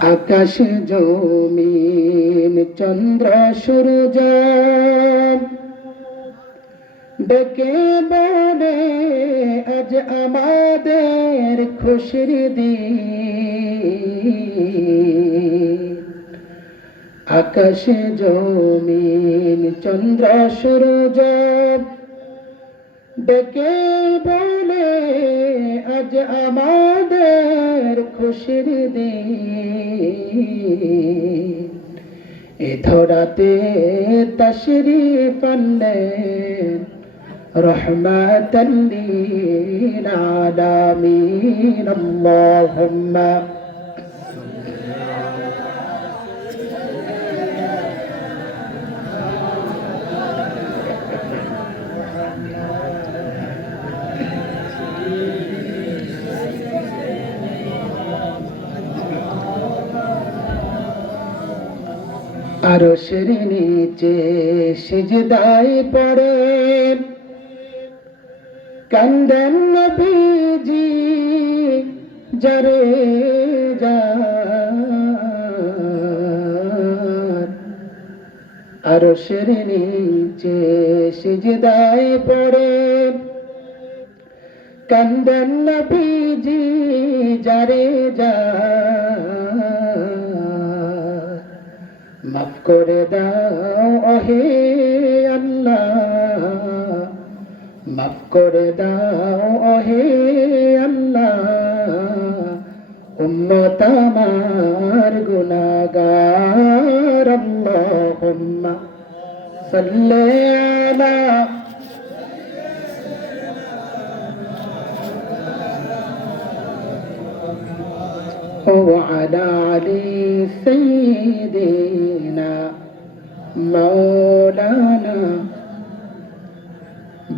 আকাশ জমিন চন্দ্র সূর্য ডেকে বলে আজ আমাদের খুশির দিন। আকাশ জমিন চন্দ্র সূর্য ডেকে বলে আজ আমাদের খুশির দিন। এ ধরাতে তাশরীফ আনলেন রহমাতাল লিল আলামিন। আল্লাহুম্মা আরশের নিচে সিজদায় পড়ে কান্দেন নবীজি যারে যার। আরশের নিচে সিজদায় পড়ে কান্দেন নবীজি যারে যার। মাফ করে দাও ওহে আল্লাহ, মাফ করে দাও ওহে আল্লাহ, উম্মত আমার গুনাহগার। আল্লাহুম্মা সাল্লি আলা وعلى آل سيدنا